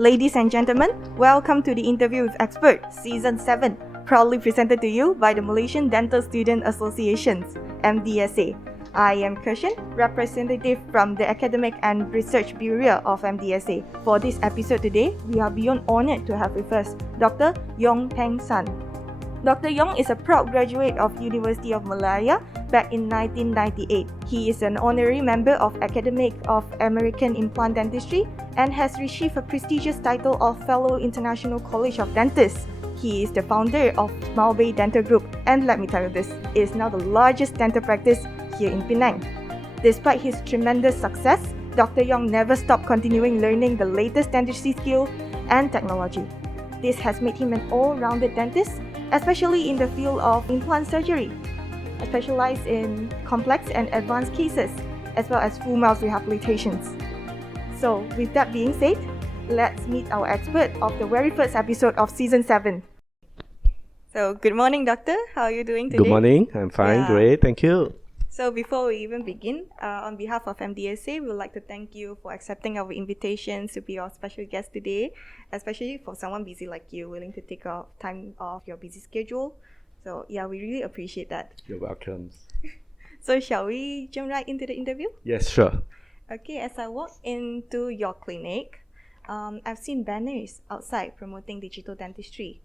Ladies and gentlemen, welcome to the Interview with Expert, Season 7, proudly presented to you by the Malaysian Dental Student Associations, MDSA. I am Kirshen, representative from the Academic and Research Bureau of MDSA. For this episode today, we are beyond honoured to have with us Dr. Yong Peng San. Dr. Yong is a proud graduate of University of Malaya back in 1998. He is an honorary member of Academy of American Implant Dentistry and has received a prestigious title of Fellow International College of Dentists. He is the founder of SmileBay Dental Group, and let me tell you this, it is now the largest dental practice here in Penang. Despite his tremendous success, Dr. Yong never stopped continuing learning the latest dentistry skill and technology. This has made him an all-rounded dentist, especially in the field of implant surgery, specialized in complex and advanced cases, as well as full mouth rehabilitations. So, with that being said, let's meet our expert of the very first episode of Season 7. So, good morning, Doctor. How are you doing today? Good morning. I'm fine. Great. Thank you. So, before we even begin, on behalf of MDSA, we would like to thank you for accepting our invitation to be our special guest today, especially for someone busy like you, willing to take out time off your busy schedule. So, we really appreciate that. You're welcome. So, shall we jump right into the interview? Yes, sure. Okay, as I walk into your clinic, I've seen banners outside promoting digital dentistry.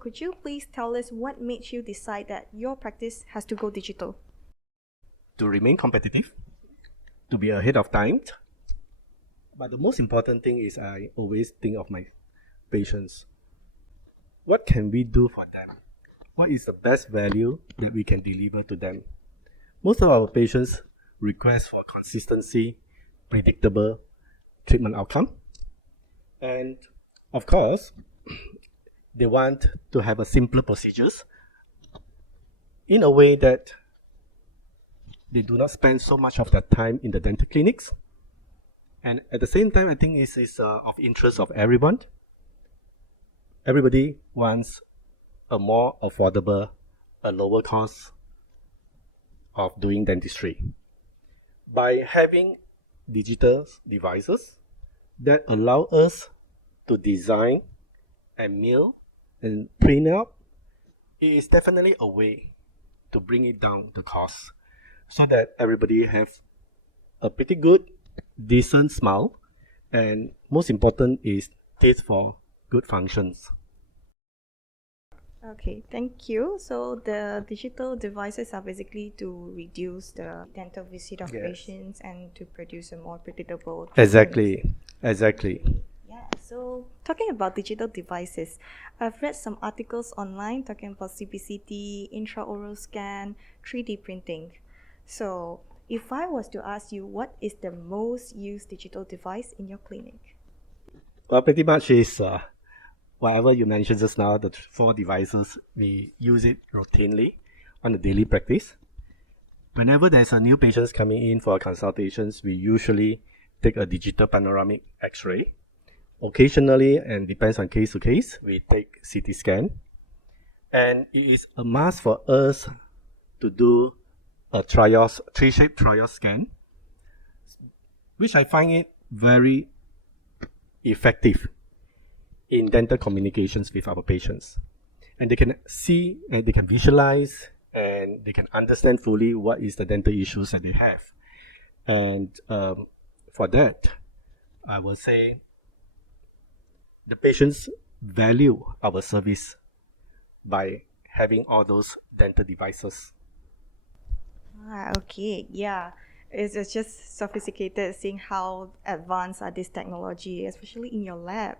Could you please tell us what made you decide that your practice has to go digital? To remain competitive, to be ahead of time. But the most important thing is I always think of my patients. What can we do for them? What is the best value that we can deliver to them? Most of our patients request for consistency, predictable treatment outcome. And of course, they want to have a simpler procedures in a way that they do not spend so much of their time in the dental clinics. And at the same time, I think it is of interest of everyone. Everybody wants a more affordable, a lower cost of doing dentistry. By having digital devices that allow us to design and mill and print out, it is definitely a way to bring it down the cost, so that everybody have a pretty good, decent smile, and most important is taste for good functions. Okay, thank you. So the digital devices are basically to reduce the dental visit of patients and to produce a more predictable treatment. Exactly. Yeah, so talking about digital devices, I've read some articles online talking about CBCT, intraoral scan, 3D printing. So, if I was to ask you, what is the most used digital device in your clinic? Well, pretty much is whatever you mentioned just now, the 4 devices, we use it routinely on a daily practice. Whenever there's a new patient coming in for consultations, we usually take a digital panoramic X-ray. Occasionally, and depends on case to case, we take CT scan. And it is a must for us to do a three-shape trial scan, which I find it very effective in dental communications with our patients. And they can see and they can visualize and they can understand fully what is the dental issues that they have. And for that, I will say the patients value our service by having all those dental devices. Okay, yeah. It's just sophisticated seeing how advanced are this technology, especially in your lab.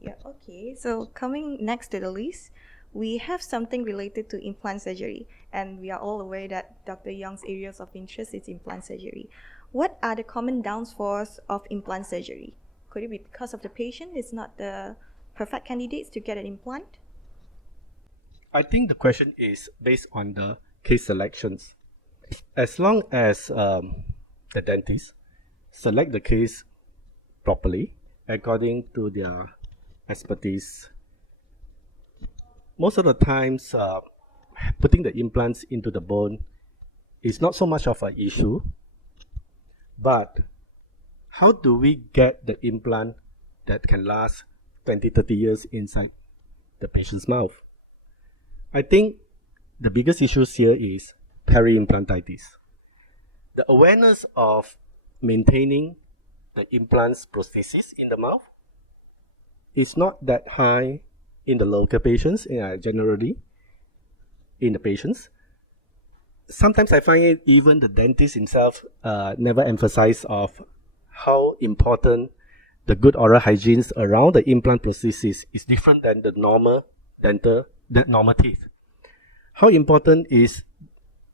Yeah, okay. So coming next to the list, we have something related to implant surgery. And we are all aware that Dr. Yong's areas of interest is implant surgery. What are the common downfalls of implant surgery? Could it be because of the patient is not the perfect candidates to get an implant? I think the question is based on the case selections. As long as the dentist select the case properly according to their expertise, most of the times putting the implants into the bone is not so much of an issue, but how do we get the implant that can last 20, 30 years inside the patient's mouth. I think the biggest issues here is peri-implantitis. The awareness of maintaining the implants prosthesis in the mouth is not that high in the local patients, generally in the patients. Sometimes I find it even the dentist himself never emphasize of how important the good oral hygiene around the implant prosthesis is different than the normal teeth. How important is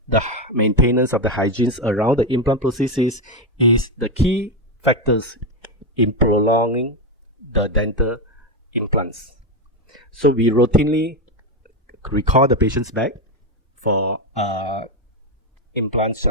the maintenance of the hygiene around the implant prosthesis is the key factors in prolonging the dental implants. So we routinely recall the patients back for implants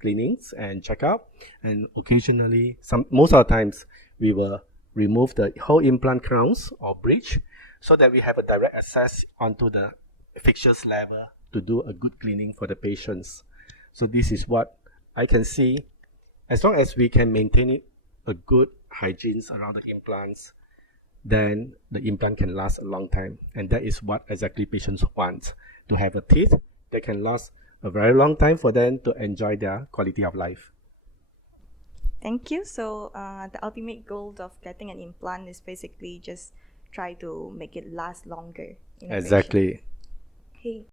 cleanings and checkup, and occasionally, most of the times, we will remove the whole implant crowns or bridge so that we have a direct access onto the fixtures level to do a good cleaning for the patients. So this is what I can see. As long as we can maintain a good hygiene around the implants, then the implant can last a long time. And that is what exactly patients want, to have a teeth that can last a very long time for them to enjoy their quality of life. Thank you. So the ultimate goal of getting an implant is basically just try to make it last longer. Exactly. Okay.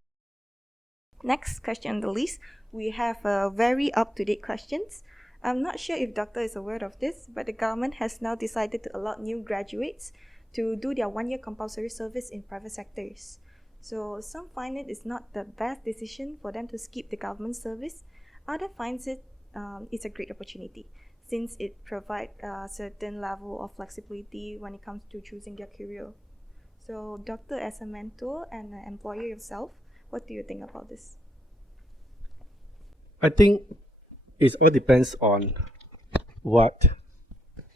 Next question on the list, we have very up-to-date questions. I'm not sure if doctor is aware of this, but the government has now decided to allow new graduates to do their 1-year compulsory service in private sectors. So some find it is not the best decision for them to skip the government service. Others finds it it's a great opportunity, since it provides a certain level of flexibility when it comes to choosing their career. So doctor, as a mentor and an employer yourself, what do you think about this? I think it all depends on what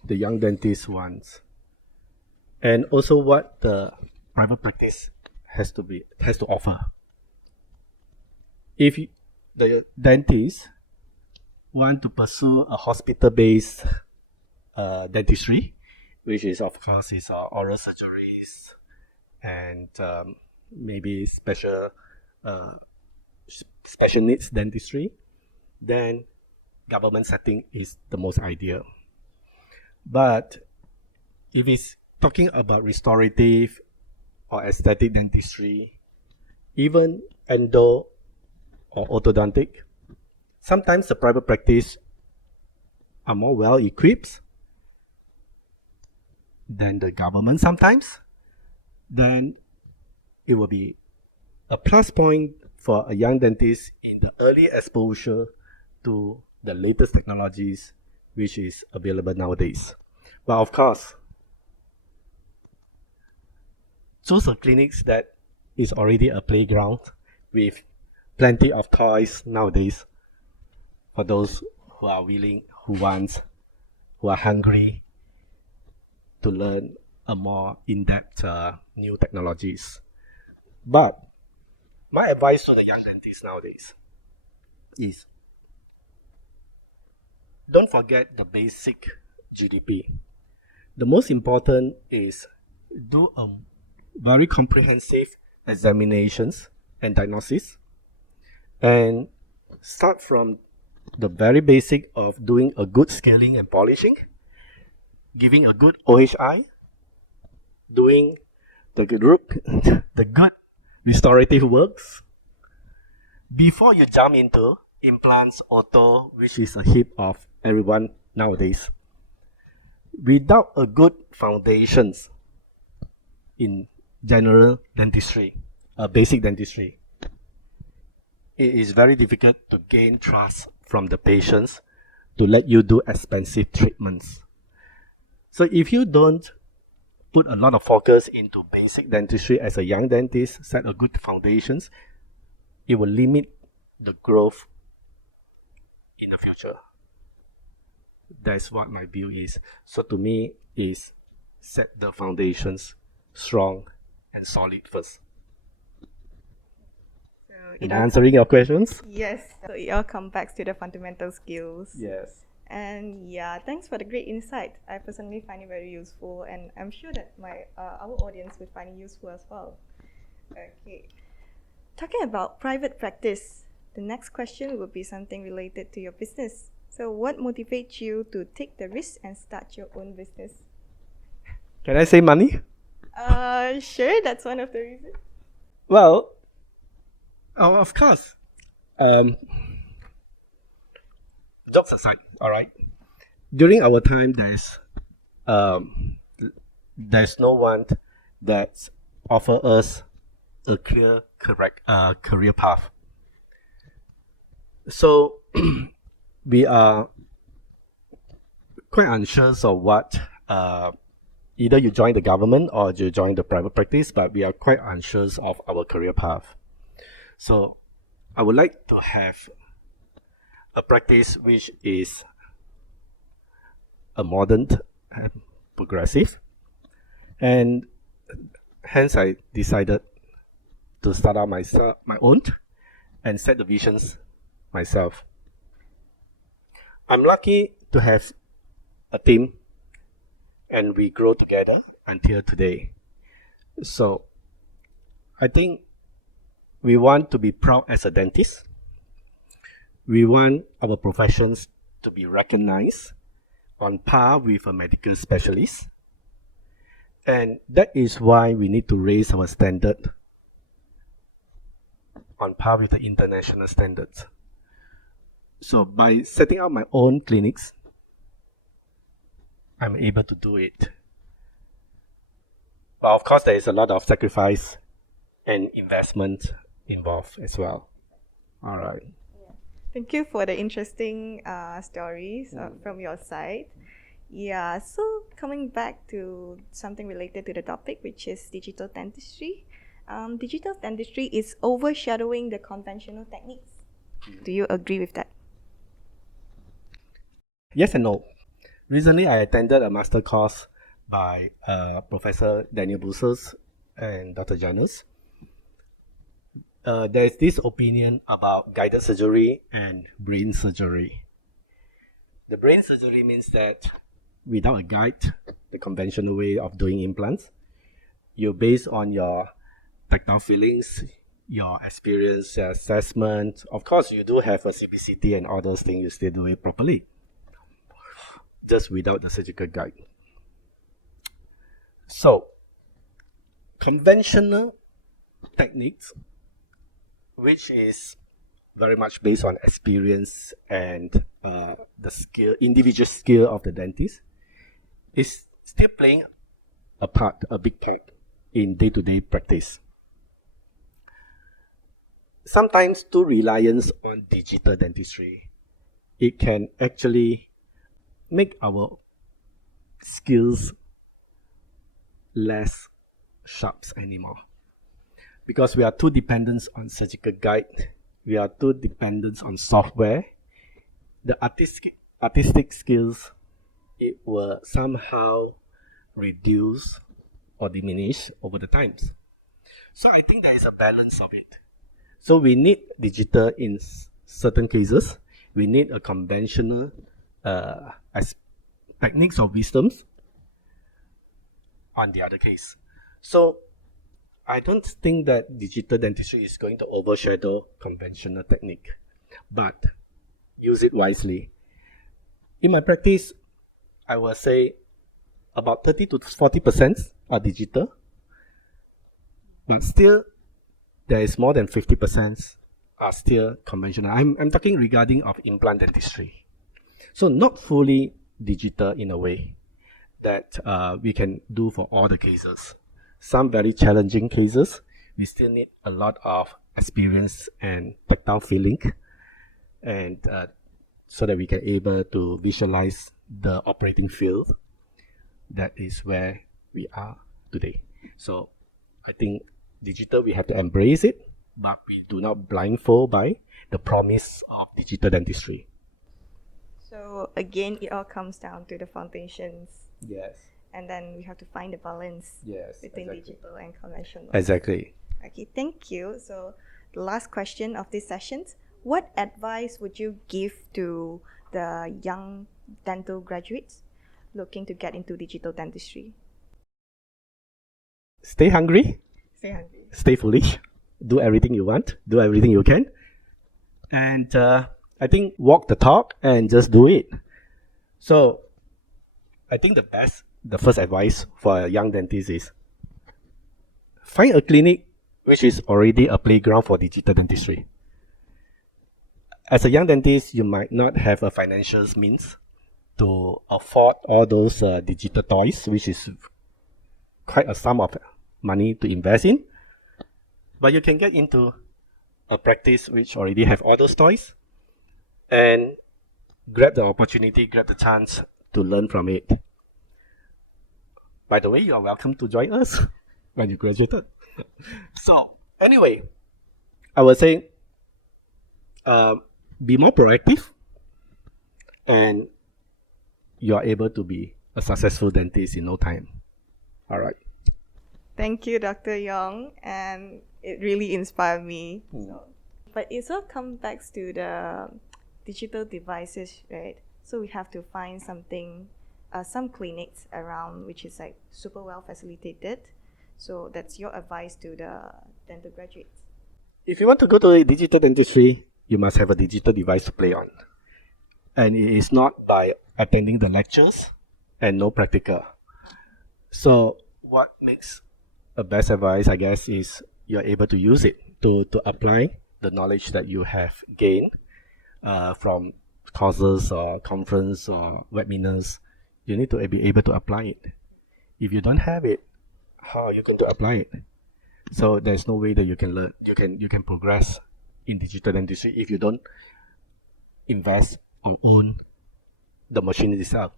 the young dentist wants, and also what the private practice has to offer. If the dentist want to pursue a hospital-based dentistry, which is of course oral surgeries and maybe special needs dentistry, then government setting is the most ideal. But if it's talking about restorative or aesthetic dentistry, even endo or orthodontic, sometimes the private practice are more well equipped than the government sometimes. Then it will be a plus point for a young dentist in the early exposure to the latest technologies which is available nowadays. But of course, choose a clinics that is already a playground with plenty of toys nowadays for those who are willing, who are hungry to learn a more in-depth new technologies. But my advice to the young dentists nowadays is don't forget the basic GDP. The most important is do a very comprehensive examinations and diagnosis, and start from the very basic of doing a good scaling and polishing, giving a good OHI, doing the good restorative works before you jump into implants, ortho, which is a hit of everyone nowadays. Without a good foundations in general dentistry, basic dentistry, it is very difficult to gain trust from the patients to let you do expensive treatments. So if you don't put a lot of focus into basic dentistry as a young dentist, set a good foundations, it will limit the growth in the future. That's what my view is. So to me, is set the foundations strong and solid first. In answering your questions? Yes. So it all comes back to the fundamental skills. Yes. And yeah, thanks for the great insight. I personally find it very useful, and I'm sure that our audience would find it useful as well. Okay. Talking about private practice, the next question would be something related to your business. So, what motivates you to take the risk and start your own business? Can I say money? Sure, that's one of the reasons. Well, of course. Jokes aside, all right. During our time, there's no one that offer us a clear, correct career path. So we are quite unsure of what. Either you join the government or you join the private practice, but we are quite unsure of our career path. So I would like to have a practice which is a modern and progressive, and hence I decided to start out my own and set the visions myself. I'm lucky to have a team, and we grow together until today. So I think we want to be proud as a dentist. We want our professions to be recognized on par with a medical specialist. And that is why we need to raise our standard on par with the international standards. So by setting up my own clinics, I'm able to do it. But of course, there is a lot of sacrifice and investment involved as well. All right. Thank you for the interesting stories from your side. Yeah, so coming back to something related to the topic, which is digital dentistry. Digital dentistry is overshadowing the conventional techniques. Do you agree with that? Yes and no. Recently, I attended a master course by Professor Daniel Busses and Dr. Janus. There's this opinion about guided surgery and brain surgery. The brain surgery means that without a guide, the conventional way of doing implants, you're based on your tactile feelings, your experience, your assessment. Of course, you do have a CPCT and all those things, you still do it properly, just without the surgical guide. So, conventional techniques, which is very much based on experience and the individual skill of the dentist, is still playing a big part in day-to-day practice. Sometimes too reliance on digital dentistry, it can actually make our skills less sharp anymore. Because we are too dependent on surgical guide, we are too dependent on software, the artistic skills, it will somehow reduce or diminish over the times. So I think there is a balance of it. So we need digital in certain cases, we need a conventional as techniques or wisdoms on the other case. So I don't think that digital dentistry is going to overshadow conventional technique, but use it wisely. In my practice, I will say about 30 to 40% are digital, but still there is more than 50% are still conventional. I'm talking regarding of implant dentistry. So not fully digital in a way that we can do for all the cases. Some very challenging cases, we still need a lot of experience and tactile feeling, and so that we can able to visualize the operating field. That is where we are today. So I think digital, we have to embrace it, but we do not blindfold by the promise of digital dentistry. So again, it all comes down to the foundations. Yes. And then we have to find the balance between digital and conventional. Exactly. Okay, thank you. So the last question of this session, what advice would you give to the young dental graduates looking to get into digital dentistry? Stay hungry, Stay hungry. stay foolish, do everything you want, do everything you can. And I think walk the talk and just do it. So I think the first advice for a young dentist is find a clinic which is already a playground for digital dentistry. As a young dentist, you might not have a financial means to afford all those digital toys, which is quite a sum of money to invest in. But you can get into a practice which already have all those toys and grab the opportunity, grab the chance to learn from it. By the way, you are welcome to join us when you graduated. So anyway, I would say be more proactive and you are able to be a successful dentist in no time. All right. Thank you, Dr. Yong, and it really inspired me. So, but it all comes back to the digital devices, right? So we have to find something, some clinics around which is like super well facilitated. So that's your advice to the dental graduates. If you want to go to digital dentistry, you must have a digital device to play on. And it is not by attending the lectures and no practical. So what makes a best advice, I guess, is you're able to use it to apply the knowledge that you have gained from courses or conference or webinars. You need to be able to apply it. If you don't have it, how are you going to apply it? So there's no way that you can learn, you can progress in digital dentistry if you don't invest or own the machine itself.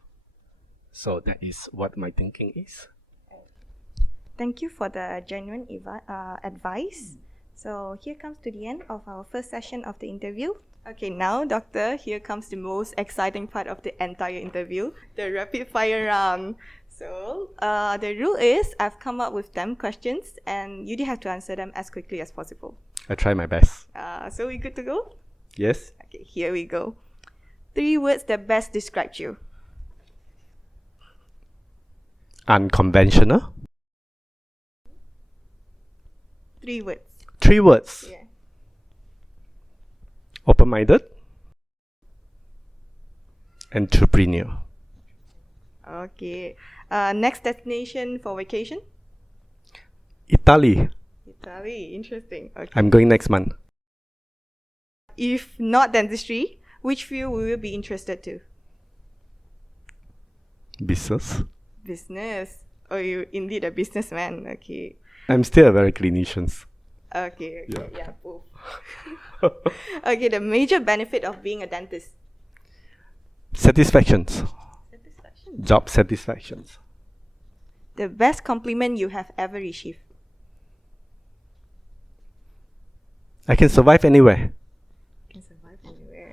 So that is what my thinking is. Thank you for the genuine advice. So here comes to the end of our first session of the interview. Okay, now, Doctor, here comes the most exciting part of the entire interview, the rapid fire round. So the rule is I've come up with 10 questions and you do have to answer them as quickly as possible. I try my best. So we good to go? Yes? Okay, here we go. 3 words that best describe you. Unconventional. 3 words. 3 words. Yeah. Open-minded. Entrepreneur. Okay. Next destination for vacation? Italy. Italy. Interesting. Okay. I'm going next month. If not dentistry, which field will you be interested to? Business. Business. Oh, you indeed a businessman. Okay. I'm still a very clinician. Okay. Yeah. Yeah, both. Okay, the major benefit of being a dentist. Satisfactions. Satisfaction. Job satisfactions. The best compliment you have ever received. I can survive anywhere. Can survive anywhere.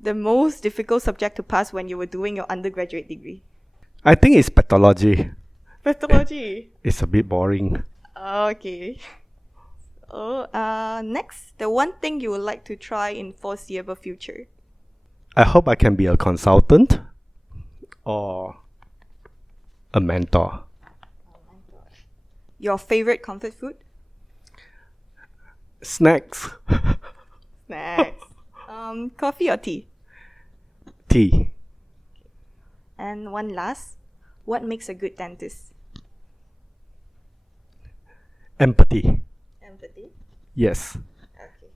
The most difficult subject to pass when you were doing your undergraduate degree. I think it's pathology. Pathology. It's a bit boring. Okay. Oh, next, the one thing you would like to try in foreseeable future. I hope I can be a consultant or a mentor. Your favorite comfort food? Snacks. Snacks. Coffee or tea? Tea. And one last, what makes a good dentist? Empathy. Empathy. Yes. Okay.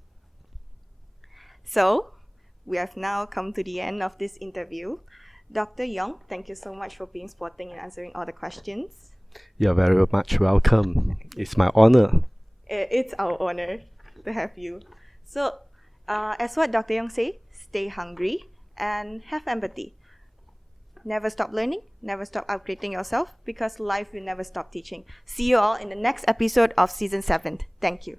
So, we have now come to the end of this interview. Dr. Yong, thank you so much for being sporting and answering all the questions. You're very much welcome. It's my honor. It's our honor to have you. So, as what Dr. Yong say, stay hungry and have empathy. Never stop learning, never stop upgrading yourself because life will never stop teaching. See you all in the next episode of Season 7. Thank you.